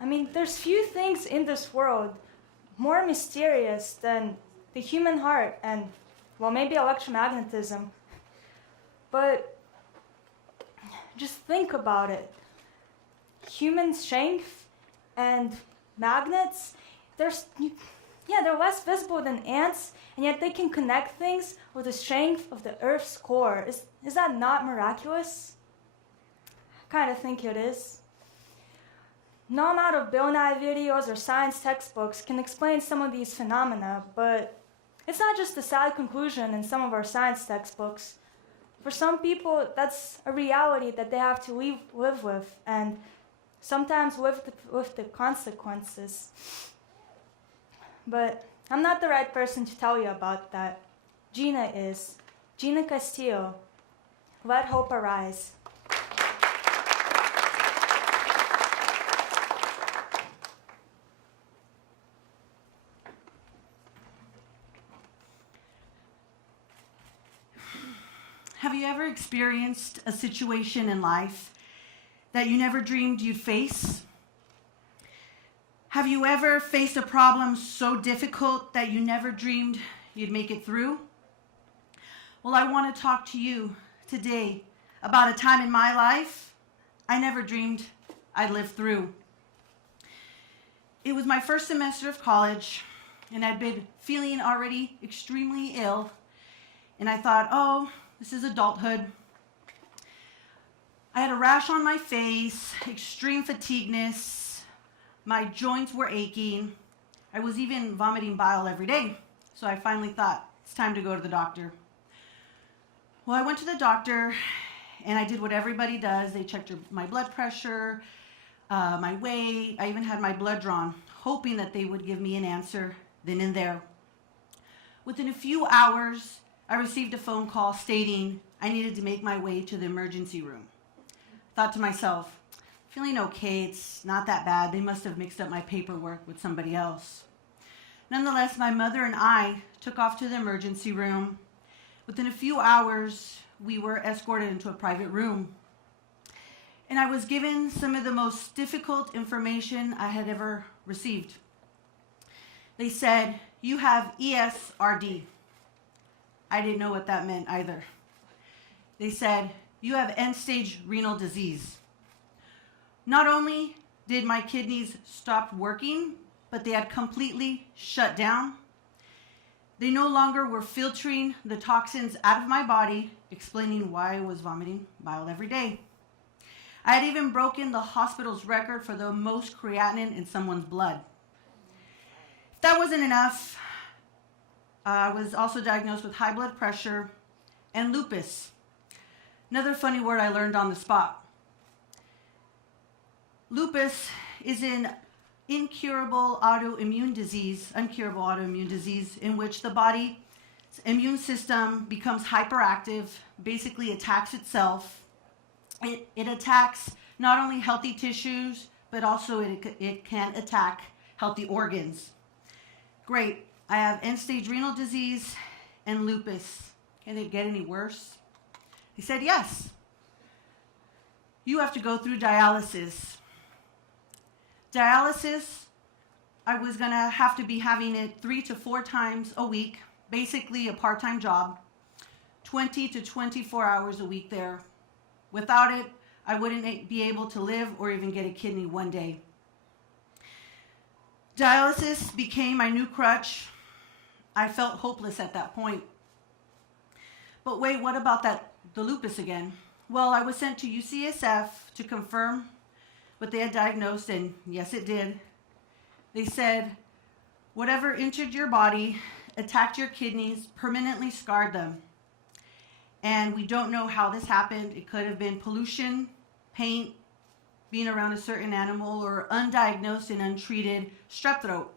I mean, there's few things in this world more mysterious than the human heart and, well, maybe electromagnetism. But just think about it. Human strength and magnets, they're less visible than ants, and yet they can connect things with the strength of the Earth's core. Is that not miraculous? I kind of think it is. No amount of Bill Nye videos or science textbooks can explain some of these phenomena, but it's not just a sad conclusion in some of our science textbooks. For some people, that's a reality that they have to live with, and sometimes live with the consequences. But I'm not the right person to tell you about that. Gina is. Gina Castillo. Let hope arise. Have you ever experienced a situation in life that you never dreamed you'd face? Have you ever faced a problem so difficult that you never dreamed you'd make it through? Well, I want to talk to you today about a time in my life I never dreamed I'd live through. It was my first semester of college, and I'd been feeling already extremely ill, and I thought, oh, this is adulthood. I had a rash on my face, extreme fatigueness, my joints were aching. I was even vomiting bile every day. So I finally thought, it's time to go to the doctor. Well, I went to the doctor and I did what everybody does. They checked my blood pressure, my weight. I even had my blood drawn, hoping that they would give me an answer then and there. Within a few hours, I received a phone call stating I needed to make my way to the emergency room. Thought to myself, feeling okay, it's not that bad. They must have mixed up my paperwork with somebody else. Nonetheless, my mother and I took off to the emergency room. Within a few hours, we were escorted into a private room. And I was given some of the most difficult information I had ever received. They said, you have ESRD. I didn't know what that meant either. They said, you have end-stage renal disease. Not only did my kidneys stop working, but they had completely shut down. They no longer were filtering the toxins out of my body, explaining why I was vomiting bile every day. I had even broken the hospital's record for the most creatinine in someone's blood. If that wasn't enough, I was also diagnosed with high blood pressure and lupus. Another funny word I learned on the spot. Lupus is an uncurable autoimmune disease in which the body's immune system becomes hyperactive, basically attacks itself. It attacks not only healthy tissues, but also it can attack healthy organs. Great. I have end-stage renal disease and lupus. Can it get any worse? He said, yes. You have to go through dialysis. Dialysis, I was going to have to be having it 3 to 4 times a week, basically a part-time job, 20 to 24 hours a week there. Without it, I wouldn't be able to live or even get a kidney one day. Dialysis became my new crutch. I felt hopeless at that point. But wait, what about the lupus again? Well, I was sent to UCSF to confirm what they had diagnosed, and yes, it did. They said, whatever injured your body, attacked your kidneys, permanently scarred them. And we don't know how this happened. It could have been pollution, paint, being around a certain animal, or undiagnosed and untreated strep throat.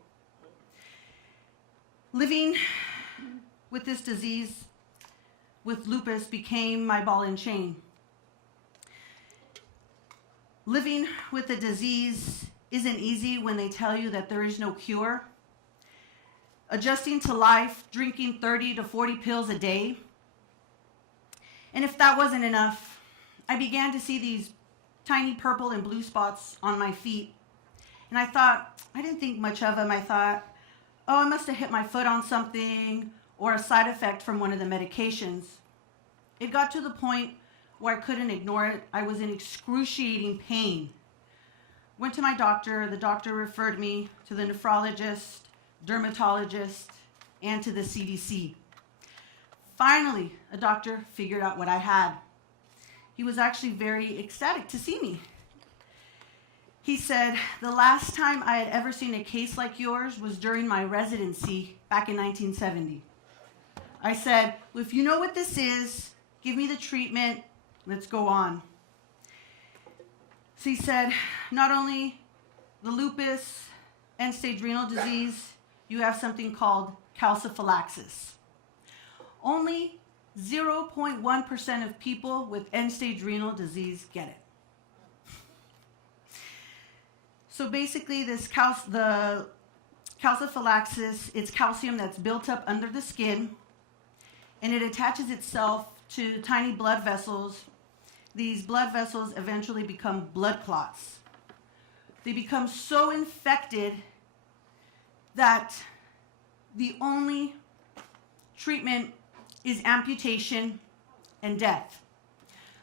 Living with this disease, with lupus, became my ball and chain. Living with the disease isn't easy when they tell you that there is no cure. Adjusting to life, drinking 30 to 40 pills a day. And if that wasn't enough, I began to see these tiny purple and blue spots on my feet. And I didn't think much of them. I thought, oh, I must have hit my foot on something or a side effect from one of the medications. It got to the point where I couldn't ignore it. I was in excruciating pain. Went to my doctor. The doctor referred me to the nephrologist, dermatologist, and to the CDC. Finally, a doctor figured out what I had. He was actually very ecstatic to see me. He said, the last time I had ever seen a case like yours was during my residency back in 1970. I said, well, if you know what this is, give me the treatment, let's go on. So he said, not only the lupus, end-stage renal disease, you have something called calciphylaxis. Only 0.1% of people with end-stage renal disease get it. So basically, the calciphylaxis, it's calcium that's built up under the skin, and it attaches itself to tiny blood vessels. These blood vessels eventually become blood clots. They become so infected that the only treatment is amputation and death.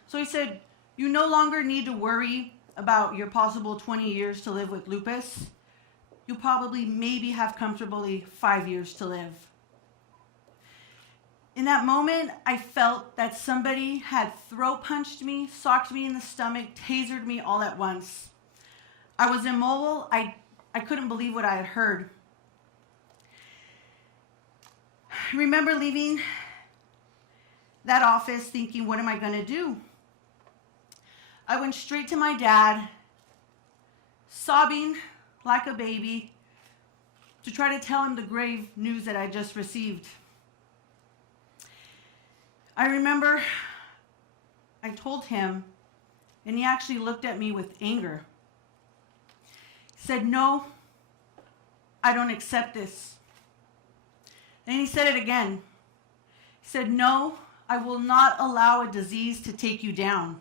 So he said, you no longer need to worry about your possible 20 years to live with lupus. You'll probably maybe have comfortably 5 years to live. In that moment, I felt that somebody had throat punched me, socked me in the stomach, tasered me all at once. I was immobile. I couldn't believe what I had heard. I remember leaving that office thinking, what am I going to do? I went straight to my dad, sobbing like a baby, to try to tell him the grave news that I just received. I remember I told him, and he actually looked at me with anger. He said, no, I don't accept this. And he said it again. He said, no, I will not allow a disease to take you down.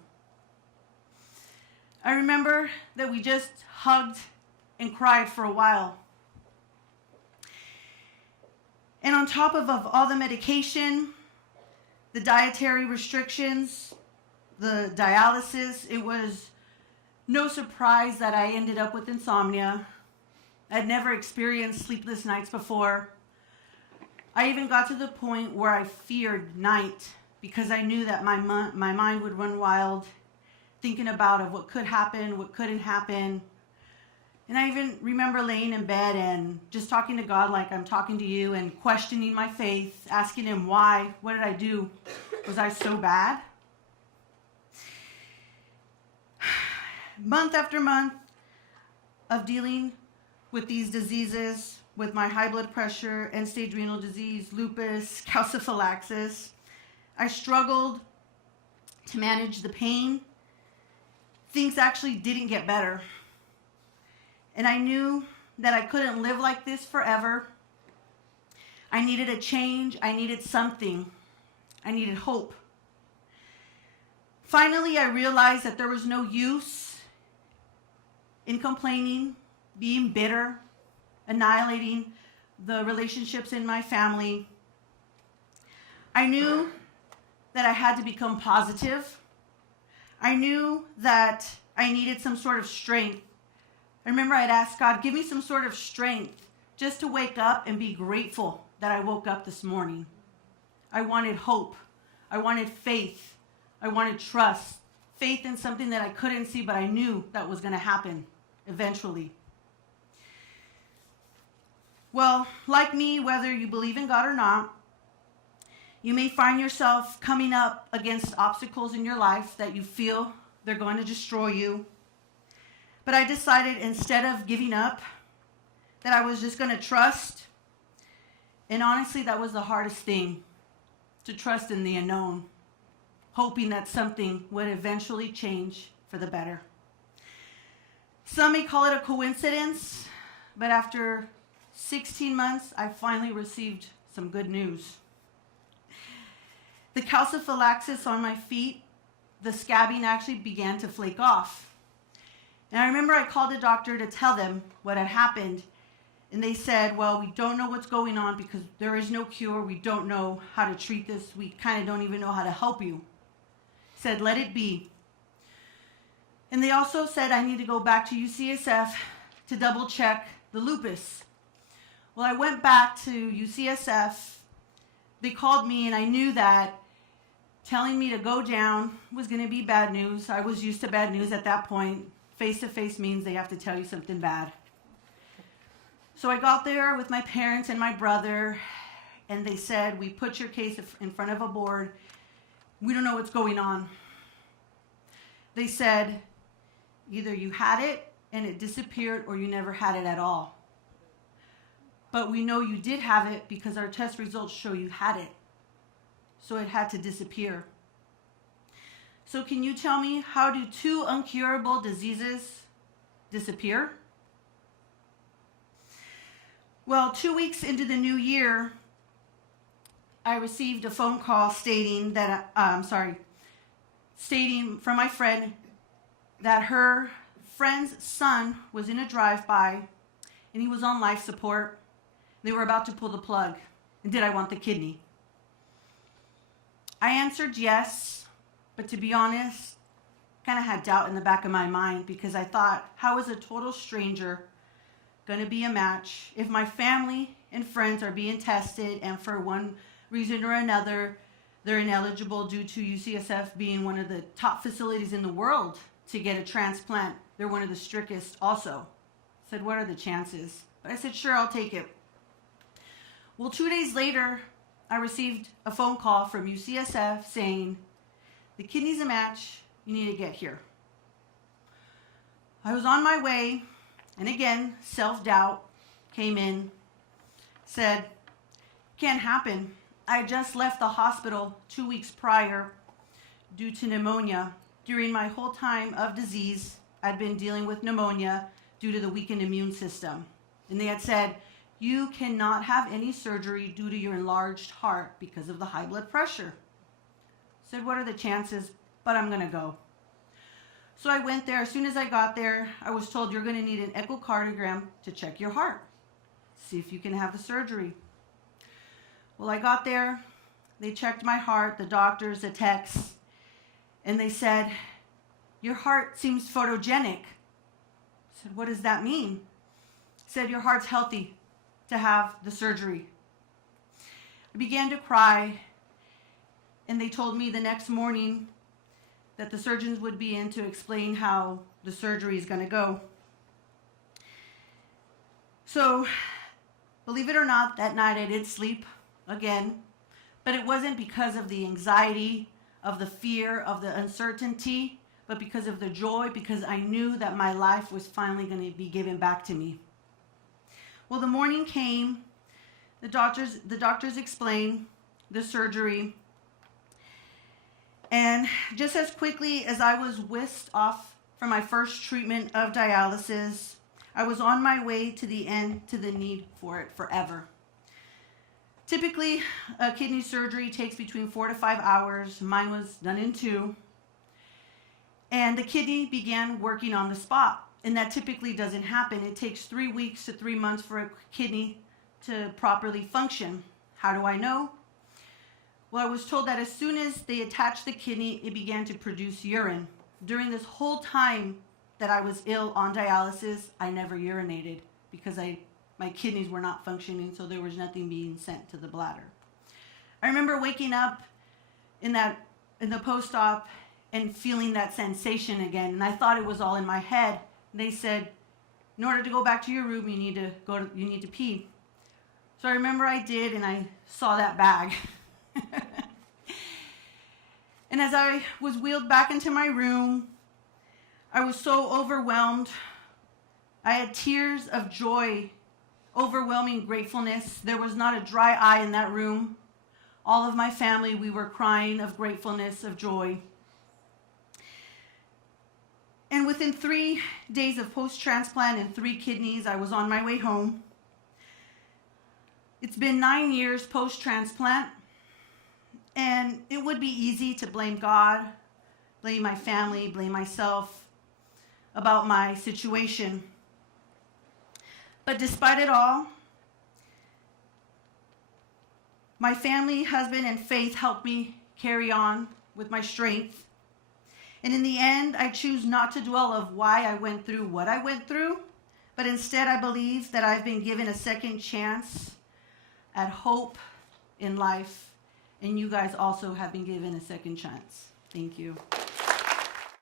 I remember that we just hugged and cried for a while. And on top of all the medication, the dietary restrictions, the dialysis, it was no surprise that I ended up with insomnia. I'd never experienced sleepless nights before. I even got to the point where I feared night because I knew that my mind would run wild, thinking about what could happen, what couldn't happen. And I even remember laying in bed and just talking to God like I'm talking to you and questioning my faith, asking him why, what did I do? Was I so bad? Month after month of dealing with these diseases, with my high blood pressure, end-stage renal disease, lupus, calciphylaxis, I struggled to manage the pain. Things actually didn't get better. And I knew that I couldn't live like this forever. I needed a change. I needed something. I needed hope. Finally, I realized that there was no use in complaining, being bitter, annihilating the relationships in my family. I knew that I had to become positive. I knew that I needed some sort of strength. I remember I'd ask God, give me some sort of strength just to wake up and be grateful that I woke up this morning. I wanted hope. I wanted faith. I wanted trust. Faith in something that I couldn't see, but I knew that was going to happen eventually. Well, like me, whether you believe in God or not, you may find yourself coming up against obstacles in your life that you feel they're going to destroy you. But I decided instead of giving up, that I was just going to trust. And honestly, that was the hardest thing, to trust in the unknown, hoping that something would eventually change for the better. Some may call it a coincidence, but after 16 months, I finally received some good news. The calciphylaxis on my feet, the scabbing actually began to flake off. And I remember I called the doctor to tell them what had happened. And they said, well, we don't know what's going on because there is no cure. We don't know how to treat this. We kind of don't even know how to help you. Said, let it be. And they also said I need to go back to UCSF to double check the lupus. Well, I went back to UCSF. They called me, and I knew that telling me to go down was going to be bad news. I was used to bad news at that point. Face-to-face means they have to tell you something bad. So I got there with my parents and my brother, and they said, we put your case in front of a board. We don't know what's going on. They said, either you had it and it disappeared, or you never had it at all. But we know you did have it because our test results show you had it. So it had to disappear. So can you tell me, how do two uncurable diseases disappear? Well, 2 weeks into the new year, I received a phone call stating from my friend that her friend's son was in a drive-by and he was on life support. They were about to pull the plug. And did I want the kidney? I answered yes, but to be honest, kind of had doubt in the back of my mind because I thought, how is a total stranger going to be a match if my family and friends are being tested and for one reason or another they're ineligible due to UCSF being one of the top facilities in the world to get a transplant. They're one of the strictest also. I said, what are the chances? But I said, sure, I'll take it. Well, 2 days later, I received a phone call from UCSF saying, the kidney's a match, you need to get here. I was on my way, and again, self-doubt came in, said, can't happen. I just left the hospital 2 weeks prior due to pneumonia. During my whole time of disease, I'd been dealing with pneumonia due to the weakened immune system. And they had said, you cannot have any surgery due to your enlarged heart because of the high blood pressure. I said, what are the chances? But I'm going to go. So I went there. As soon as I got there, I was told you're going to need an echocardiogram to check your heart. See if you can have the surgery. Well, I got there. They checked my heart, the doctors, the techs, and they said, your heart seems photogenic. I said, what does that mean? Said, your heart's healthy to have the surgery. I began to cry, and they told me the next morning that the surgeons would be in to explain how the surgery is going to go. So, believe it or not, that night I did sleep again, but it wasn't because of the anxiety, of the fear, of the uncertainty, but because of the joy, because I knew that my life was finally going to be given back to me. Well, the morning came, the doctors explained the surgery, and just as quickly as I was whisked off from my first treatment of dialysis, I was on my way to the end, to the need for it forever. Typically, a kidney surgery takes between 4 to 5 hours. Mine was done in 2. And the kidney began working on the spot. And that typically doesn't happen. It takes 3 weeks to 3 months for a kidney to properly function. How do I know? Well, I was told that as soon as they attached the kidney, it began to produce urine. During this whole time that I was ill on dialysis, I never urinated because my kidneys were not functioning, so there was nothing being sent to the bladder. I remember waking up in the post-op and feeling that sensation again, and I thought it was all in my head. They said, in order to go back to your room, you need to pee. So I remember I did, and I saw that bag. And as I was wheeled back into my room, I was so overwhelmed. I had tears of joy, overwhelming gratefulness. There was not a dry eye in that room. All of my family, we were crying of gratefulness, of joy. And within 3 days of post-transplant and 3 kidneys, I was on my way home. It's been 9 years post-transplant, and it would be easy to blame God, blame my family, blame myself. about my situation. But despite it all, my family, husband, and faith helped me carry on with my strength. And in the end, I choose not to dwell of why I went through what I went through, but instead I believe that I've been given a second chance at hope in life, and you guys also have been given a second chance. Thank you.